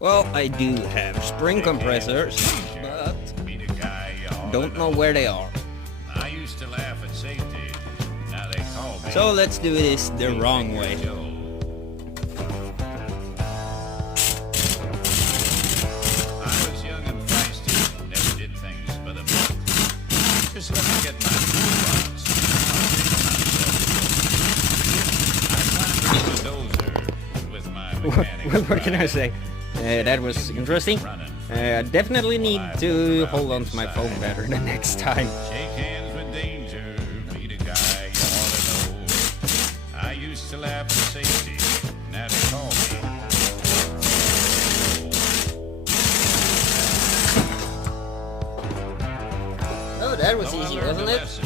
Well, I do have spring compressors, but Be the guy you ought don't to know where they are. I used to laugh at safety. Now they call me. So let's do this the wrong way. Joe. I was young and feisty, never did things for the book. Just let me get my toolbox. I climbed into the dozer with my mechanics. Well, what can I say? That was interesting. Definitely need to hold on to my phone better the next time. Shake hands with danger, be the guy you ought to know. I used to laugh at safety, now they call me. Oh, that was easy, wasn't it?